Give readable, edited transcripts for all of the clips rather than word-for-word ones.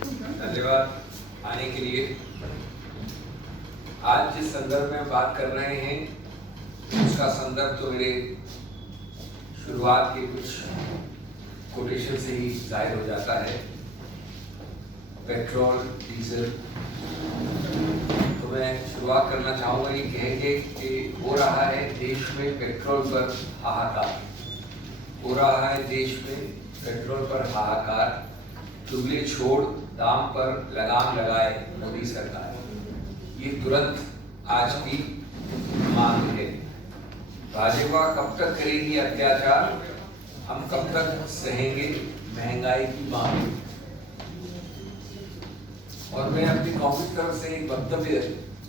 धन्यवाद आने के लिए। आज जिस संदर्भ में बात कर रहे हैं उसका संदर्भ तो मेरे शुरुआत के कुछ कोटेशन से ही जाहिर हो जाता है। पेट्रोल डीजल, तो मैं शुरुआत करना चाहूँगा ये कह के कि हो रहा है देश में पेट्रोल पर हाहाकार, हो रहा है देश में पेट्रोल पर हाहाकार। चुगली छोड़ दाम पर लगाम लगाए मोदी सरकार, ये तुरंत आज की मांग है। भाजपा कब तक करेगी अत्याचार, हम कब तक सहेंगे महंगाई की मांग। और मैं अपनी कांग्रेस तरफ से एक वक्तव्य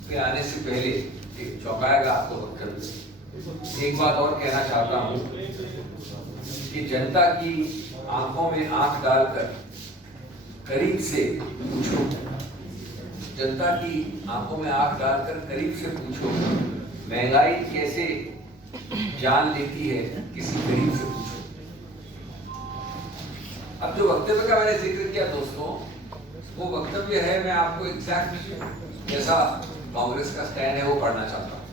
पे आने से पहले एक चौंकाएगा आपको वक्तव्य, एक बात और कहना चाहता हूँ कि जनता की आंखों में आंख डालकर करीब से पूछो, जनता की आंखों में आंख डालकर करीब से पूछो, महंगाई कैसे जान लेती है किसी गरीब से पूछो। अब जो वक्तव्य का मैंने जिक्र किया दोस्तों, वो वक्तव्य है, मैं आपको एग्जैक्ट जैसा कांग्रेस का स्टैंड है वो पढ़ना चाहता हूँ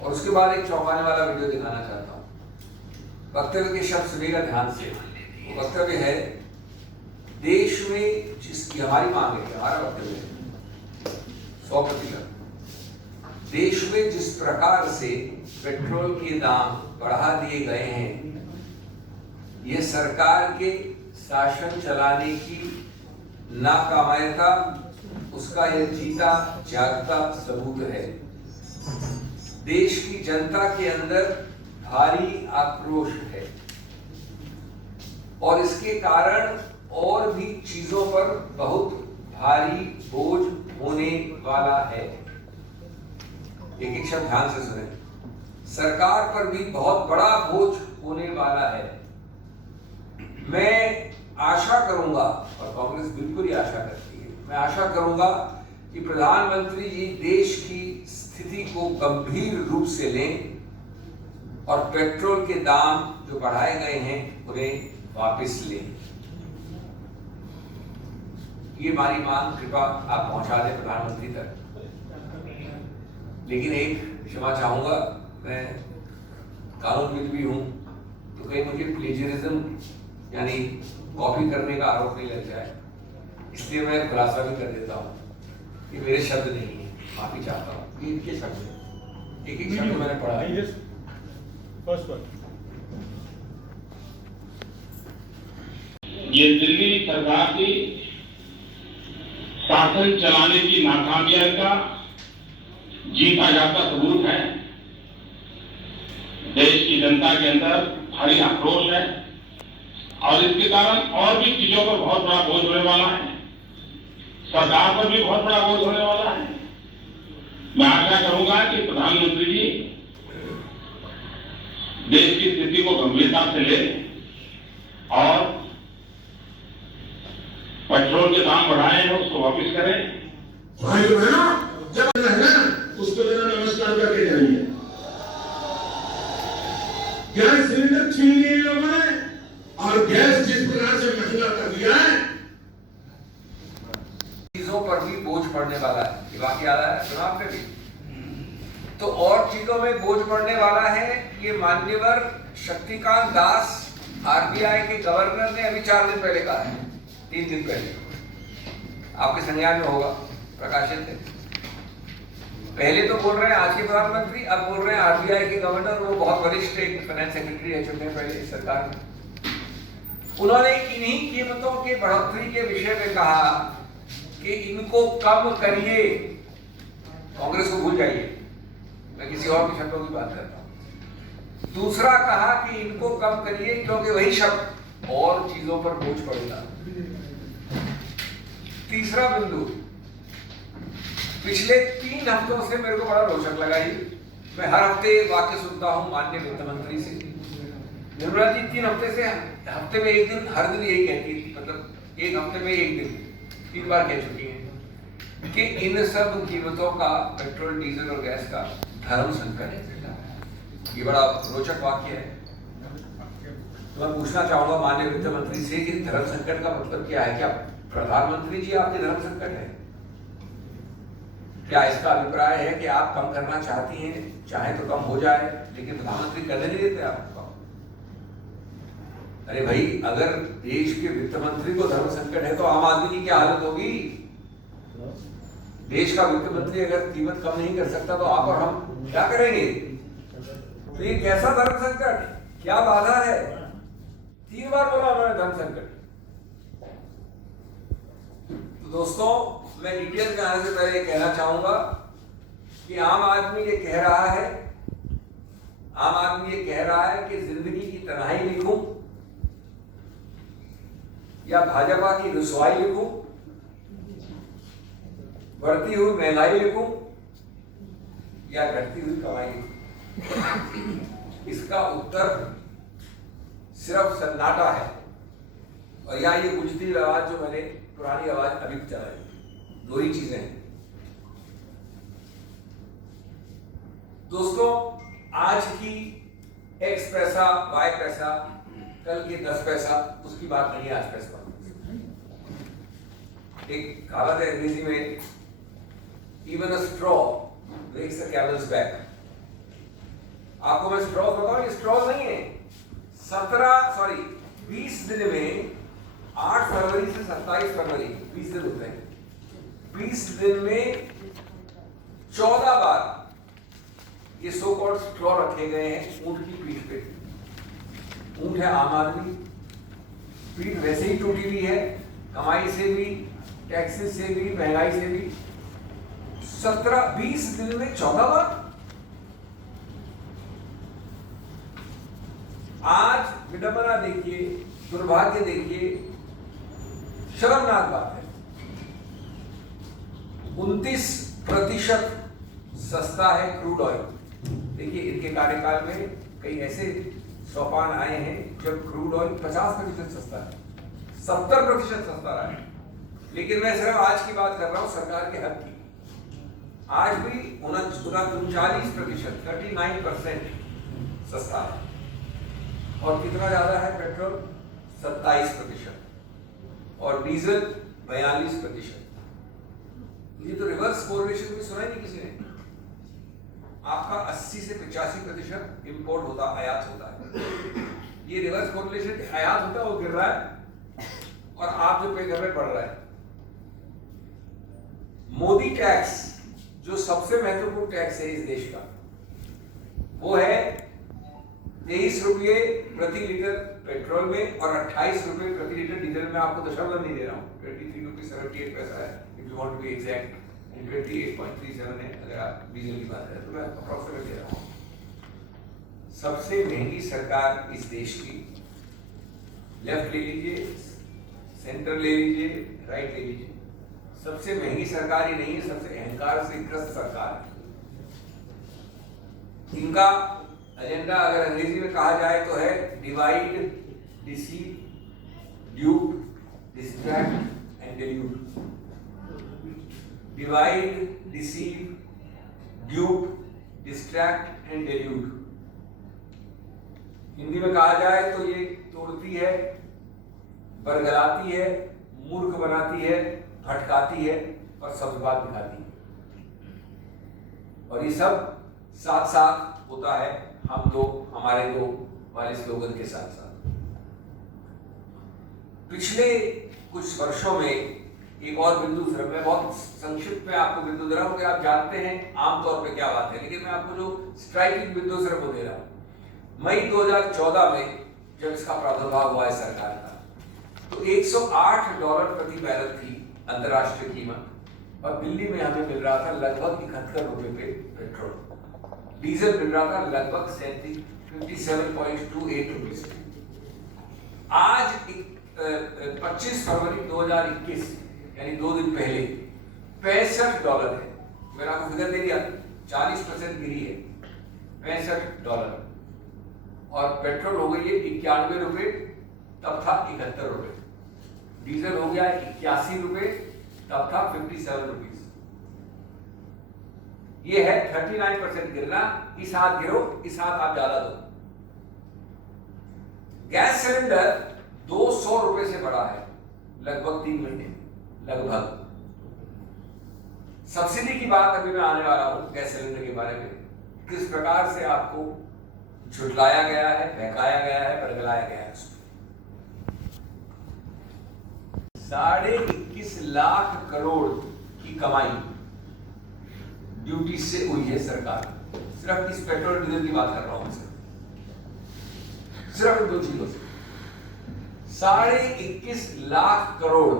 और उसके बाद एक चौंकाने वाला वीडियो दिखाना चाहता हूँ। वक्तव्य के शब्द सुनिएगा ध्यान से। वो वक्तव्य है, देश में जिसकी हमारी मांग है, हमारा वक्तव्य है 100%, देश में जिस प्रकार से पेट्रोल के दाम बढ़ा दिए गए हैं, ये सरकार के शासन चलाने की नाकामयता, उसका यह जीता जागता सबूत है। देश की जनता के अंदर भारी आक्रोश है और इसके कारण और भी चीजों पर बहुत भारी बोझ होने वाला है। एक एक शब्द ध्यान से सुने, सरकार पर भी बहुत बड़ा बोझ होने वाला है। मैं आशा करूंगा, और कांग्रेस बिल्कुल ही आशा करती है, मैं आशा करूंगा कि प्रधानमंत्री जी देश की स्थिति को गंभीर रूप से लें और पेट्रोल के दाम जो बढ़ाए गए हैं उन्हें वापस लें। ये हमारी मांग कृपा आप पहुंचा दें प्रधानमंत्री तक। लेकिन एक क्षमा चाहूंगा, मैं कानूनविद भी हूं, तो कहीं मुझे प्लेजरिज्म यानी कॉपी करने का आरोप नहीं लग जाए, इसलिए मैं खुलासा भी कर देता हूं कि मेरे शब्द नहीं है, माफी चाहता हूं। ये इनके शब्द हैं, एक एक शब्द मैंने पढ़ा है। ये दिल्ली सरकार की शासन चलाने की नाकामयाबी का जीता जाता सबूत है। देश की जनता के अंदर भारी आक्रोश है और इसके कारण और भी चीजों पर बहुत बड़ा बोझ होने वाला है, सरकार पर भी बहुत बड़ा बोझ होने वाला है। मैं आशा करूंगा कि प्रधानमंत्री जी देश की स्थिति को गंभीरता से ले और पेट्रोल के दाम बढ़ाए हैं उसको वापस करें। भाई बहनों, जब रहना उसको जरा नमस्कार करके जाइए। गैस सिलेंडर छीन लिए लोगों ने और गैस जिस प्रकार से महंगा कर दिया है, चीजों पर भी बोझ पड़ने वाला है। ये वाकई आ रहा है चुनाव पे भी, तो और चीजों में बोझ पड़ने वाला है। ये मान्यवर शक्तिकांत दास आरबीआई के गवर्नर ने अभी 4 दिन पहले कहा है, 3 दिन पहले, आपके संज्ञान में होगा, प्रकाशित है। पहले तो बोल रहे हैं आज के प्रधानमंत्री, अब बोल रहे हैं आरबीआई के गवर्नर, वो बहुत वरिष्ठ एक फाइनेंस सेक्रेटरी रह चुके हैं पहले इस सरकार में। उन्होंने इन्हीं कीमतों की बढ़ोतरी के विषय में कहा कि इनको कम करिए। कांग्रेस को भूल जाइए, मैं किसी और के शब्दों की बात करता हूं। दूसरा कहा कि इनको कम करिए क्योंकि वही शब्द और चीजों पर बोझ पड़ेगा। तीसरा बिंदु, पिछले 3 हफ्तों से मेरे को बड़ा रोचक लगा। मैं हर हफ्ते वाक्य सुनता हूं माननीय वित्त मंत्री से। निर्मला जी 3 हफ्ते से हफ्ते में एक दिन, हर दिन यही कहती थी, मतलब एक हफ्ते में एक दिन 3 बार कह चुकी हैं कि इन सब कीमतों का, पेट्रोल डीजल और गैस का धर्म संकट है। ये बड़ा रोचक वाक्य है। तो मैं पूछना चाहूंगा माननीय वित्त मंत्री से कि धर्म संकट का मतलब क्या है? क्या प्रधानमंत्री जी आपके धर्म संकट है क्या? इसका अभिप्राय है कि आप कम करना चाहती हैं, चाहे तो कम हो जाए, लेकिन प्रधानमंत्री करने नहीं देते आपको। अरे भाई, अगर देश के वित्त मंत्री को धर्म संकट है तो आम आदमी की क्या हालत होगी? देश का वित्त मंत्री अगर कीमत कम नहीं कर सकता तो आप और हम क्या करेंगे? तो ये कैसा धर्म संकट, क्या बाधा है? 3 बार बोला उन्होंने धर्म संकट। तो दोस्तों, मैं डिटेल में आने से पहले ये कहना चाहूंगा कि आम आदमी ये कह रहा है कि जिंदगी की तन्हाई लिखूं या भाजपा की रुसवाई लिखूं, बढ़ती हुई महंगाई लिखूं या घटती हुई कमाई लिखूं। इसका उत्तर सिर्फ सन्नाटा है, और या ये गुजती आवाज जो मैंने पुरानी आवाज अभी चलाई, 2 ही चीजें हैं। दोस्तों, आज की X पैसा, Y पैसा, कल के 10 पैसा, उसकी बात नहीं है आज पैसा। एक कहावत है अंग्रेजी में, even a straw breaks the camel's back. आपको मैं स्ट्रॉ बताऊं, ये स्ट्रॉ नहीं है। 20 दिन में 8 फरवरी से 27 फरवरी 20 दिन होते हैं। 20 दिन में 14 बार ये सो कॉल्ड स्ट्रॉ रखे गए हैं ऊंट की पीठ पे। ऊंट है आम आदमी, पीठ वैसे ही टूटी हुई है, कमाई से भी, टैक्सेस से भी, महंगाई से भी। 20 दिन में 14 बार। आज विडंबना देखिए, दुर्भाग्य देखिए, शर्मनाक बात है। 29% सस्ता है क्रूड ऑयल। देखिए, इनके कार्यकाल में कई ऐसे सोपान आए हैं जब क्रूड ऑयल 50% सस्ता है, 70% सस्ता रहा है। लेकिन मैं सिर्फ आज की बात कर रहा हूं, सरकार के हक की। आज भी 39%, 39% सस्ता है। और कितना ज्यादा है पेट्रोल? 27% और डीजल 42%। ये तो रिवर्स कोरिलेशन भी सुना ही नहीं किसी ने। आपका 80 से 85% इंपोर्ट होता, आयात होता है। ये रिवर्स कोरिलेशन, आयात होता है वो गिर रहा है और आप जो पे कर रहे बढ़ रहा है। मोदी टैक्स, जो सबसे महत्वपूर्ण टैक्स है इस देश का, वो है 23 रुपये प्रति लीटर पेट्रोल में और 28 रुपये प्रति लीटर डीजल में। आपको दशमलव नहीं दे रहा हूं, 23.78 पैसा है if you want to be exact, 28.37 है अगर आप डीजल की बात करें तो। मैं अप्रोक्सीमेट दे रहा हूं। सबसे महंगी सरकार इस देश की, लेफ्ट ले लीजिए, सेंटर ले लीजिए, राइट ले लीजिए, सबसे महंगी सरकार ही नहीं है, सबसे अहंकार से ग्रस्त सरकार है। इनका एजेंडा अगर अंग्रेजी में कहा जाए तो है divide, deceive, dupe, distract and dilute. Divide, deceive, dupe, distract and dilute. Hindi में कहा जाए तो ये तोड़ती है, बरगलाती है, मूर्ख बनाती है, भटकाती है और सब्ज़बात दिखाती है। और ये सब साथ साथ होता है हम दो, हमारे दो वाले स्लोगन के साथ साथ। पिछले कुछ वर्षों में एक और बिंदु, सिर्फ मैं बहुत संक्षिप्त में आपको बिंदु दे रहा हूं कि आप जानते हैं आमतौर पे क्या बात है, लेकिन मैं आपको जो स्ट्राइकिंग बिंदु सिर्फ वो दे रहा हूं। मई 2014 में जब इसका प्रादुर्भाव हुआ है सरकार का, तो $108 प्रति बैरल थी अंतर्राष्ट्रीय कीमत, और दिल्ली में हमें मिल रहा था लगभग 71 रुपए पे पेट्रोल। डीजल मिल रहा था लगभग 57.28 रुपीज। आज 25 फरवरी 2021 यानी 2 दिन पहले $65 है। मैंने आपको फिगर दे दिया, 40% गिरी है, $65। और पेट्रोल हो गई है 91 रुपए, तब था 71 रुपए। डीजल हो गया 81 रुपए, तब था 57 रुपीज। ये है 39% गिरना। इस हाथ गिरो, इस हाथ आप ज्यादा दो। गैस सिलेंडर 200 रुपए से बढ़ा है लगभग 3 महीने। लगभग। सब्सिडी की बात अभी मैं आने वाला हूं, गैस सिलेंडर के बारे में, किस प्रकार से आपको झुठलाया गया है, बहकाया गया है, बरगलाया गया है। 21.5 लाख करोड़ की कमाई ड्यूटी से हुई है सरकार। सिर्फ इस पेट्रोल डीजल की बात कर रहा हूं, सिर्फ इन 2 चीजों से 21.5 लाख करोड़।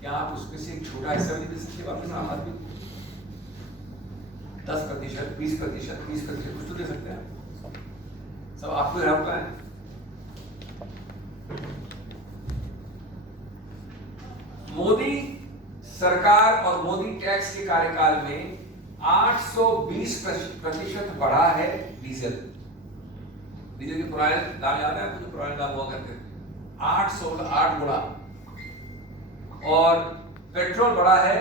क्या आप उसमें से एक छोटा हिस्सा भी दे सकते हैं वापस आम आदमी को? 10%, 20%, 30% कुछ तो दे सकते हैं। सब आपको ही रखता है। मोदी सरकार और मोदी टैक्स के कार्यकाल में 820% बढ़ा है डीजल। डीजल के पुराने दाम याद है आपको? जो पुराने दाम हुआ करते थे 8 गुना। और पेट्रोल बढ़ा है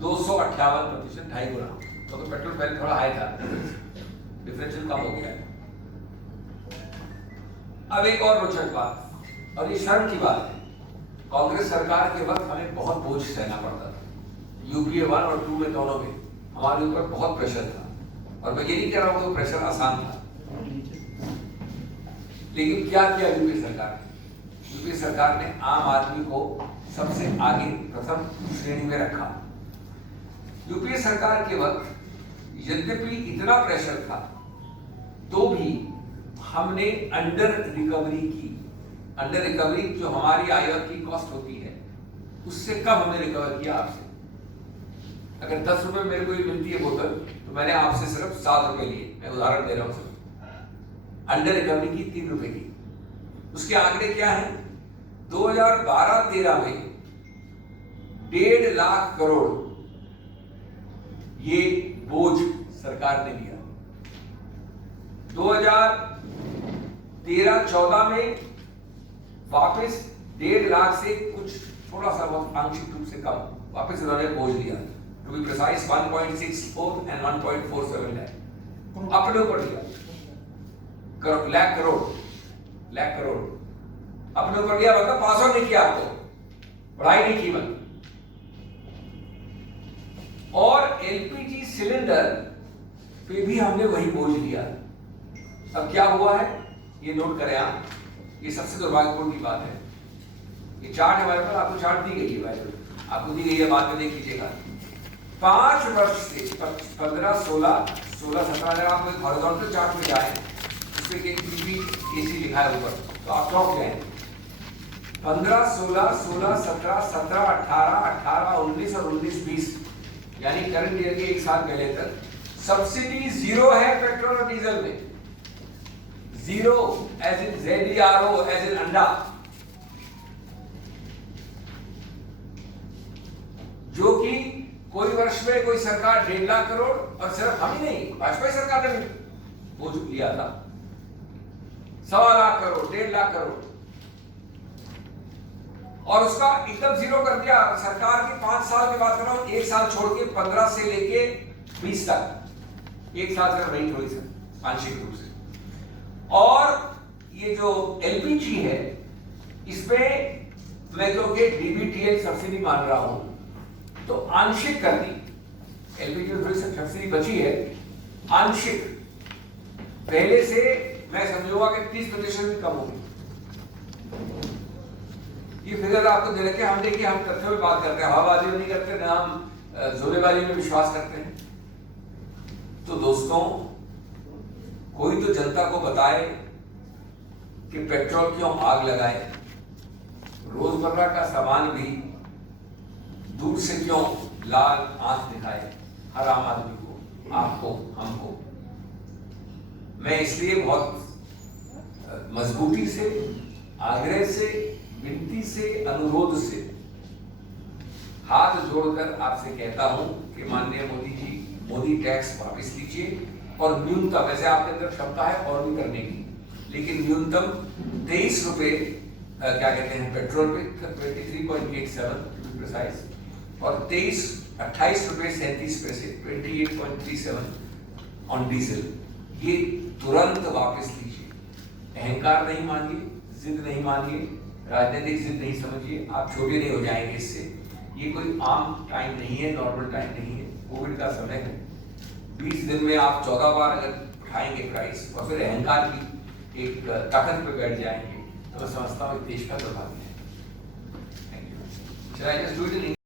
258%, 2.5 गुना। तो पेट्रोल पहले थोड़ा हाई था, डिफरेंशियल कम हो गया है। अब एक और रोचक बात, और ये शर्म की बात है, कांग्रेस सरकार के वक्त हमें बहुत बोझ सहना पड़ता था। यूपीए 1 और 2 में दोनों में हमारे ऊपर बहुत प्रेशर था, और मैं ये नहीं कह रहा हूं कि वो प्रेशर आसान था, लेकिन क्या किया यूपीए सरकार ने? यूपीए सरकार ने आम आदमी को सबसे आगे प्रथम श्रेणी में रखा। यूपीए सरकार के वक्त यद्यपि इतना प्रेशर था, तो भी हमने अंडर रिकवरी की। अंडर रिकवरी जो हमारी आय की कॉस्ट होती है, उससे कम हमने रिकवर किया आपसे। अगर 10 रुपए मेरे को मिलती है बोतल, तो मैंने आपसे सिर्फ 7 रुपए लिए। मैं उदाहरण दे रहा हूं सिर्फ। अंडर रिकवरी की 3 रुपए की। उसके आंकड़े क्या है? 2012-13 में 1.5 लाख करोड़ ये बोझ सरकार ने लिया। 2013-14 में वापस 1.5 लाख से कुछ थोड़ा सा बहुत आंशिक रूप से कम वापस इन्होंने बोझ लिया। To be precise 1.64 and 1.47 lakh अपने ऊपर लिया। लाख करोड़ अपने ऊपर लिया, मतलब पास ऑन नहीं किया, आपको पढ़ाई नहीं की मतलब। और एलपीजी सिलेंडर पे भी हमने वही बोझ लिया। अब क्या हुआ है ये नोट करें आप, ये सबसे दुर्भाग्यपूर्ण की बात है। ये चार्ट हमारे पास, आपको चार्ट दी गई है, आपको दी गई है, बाद में देख लीजिएगा। 5 वर्ष से 15, 16, 17 अगर आप हॉरिजॉन्टल चार्ट में जाए, उसमें एसी लिखा है ऊपर, तो आप चौंक जाएंगे। 15, 16, 17, 18, 18, 19 और 19-20 यानी करंट ईयर के 1 साल पहले तक सब्सिडी 0 है पेट्रोल और डीजल में। 0 as in ZERO as in अंडा। जो कि कोई वर्ष में कोई सरकार 1.5 लाख करोड़, और सिर्फ हम ही नहीं, वाजपेयी सरकार ने भी बोझ लिया था 1.25 लाख करोड़, 1.5 लाख करोड़, और उसका एकदम 0 कर दिया सरकार की। 5 साल की बात कर रहा हूं, 1 साल छोड़ के 15 से लेके 20 तक, 1 साल से नहीं, थोड़ी सा आंशिक रूप से। और ये जो एलपीजी है, इसमें मैं क्योंकि डीबीटीएल सब्सिडी मान रहा हूं, तो आंशिक कर दी। एलपीजी में थोड़ी सी सब्सिडी बची है, आंशिक। पहले से मैं समझूंगा कि 30% भी कम होगी। ये फिगर आपको दे रखे। हम देखिए, हम तथ्यों में बात करते हैं, हवाबाजी में नहीं करते, ना हम जोलेबाजी में विश्वास करते हैं। तो दोस्तों, कोई तो जनता को बताए कि पेट्रोल क्यों आग लगाए, रोजमर्रा का सामान भी दूर से क्यों लाल आंख दिखाए हर आम आदमी को, आपको, हमको। मैं इसलिए बहुत मजबूती से, आग्रह से, विनती से, अनुरोध से हाथ जोड़कर आपसे कहता हूं कि माननीय मोदी जी, मोदी टैक्स वापस लीजिए, और न्यूनतम, वैसे आपके अंदर क्षमता है और भी करने की, लेकिन न्यूनतम 23 रुपए क्या कहते हैं पेट्रोल पे, 23.87 प्रिसाइज, और 28 रुपए 37 पैसे 28.37 ऑन डीजल, ये तुरंत वापस लीजिए। अहंकार नहीं मानिए, जिद नहीं मानिए, राजनीतिक जिद नहीं समझिए, आप छोटे नहीं हो जाएंगे इससे। ये कोई आम टाइम नहीं है, नॉर्मल टाइम नहीं है, कोविड का समय है। 20 दिन में आप 14 बार अगर उठाएंगे प्राइस और फिर अहंकार की एक ताकत पे बैठ जाएंगे, तो मैं समझता हूँ देश का दुर्भाग्य है। Thank you.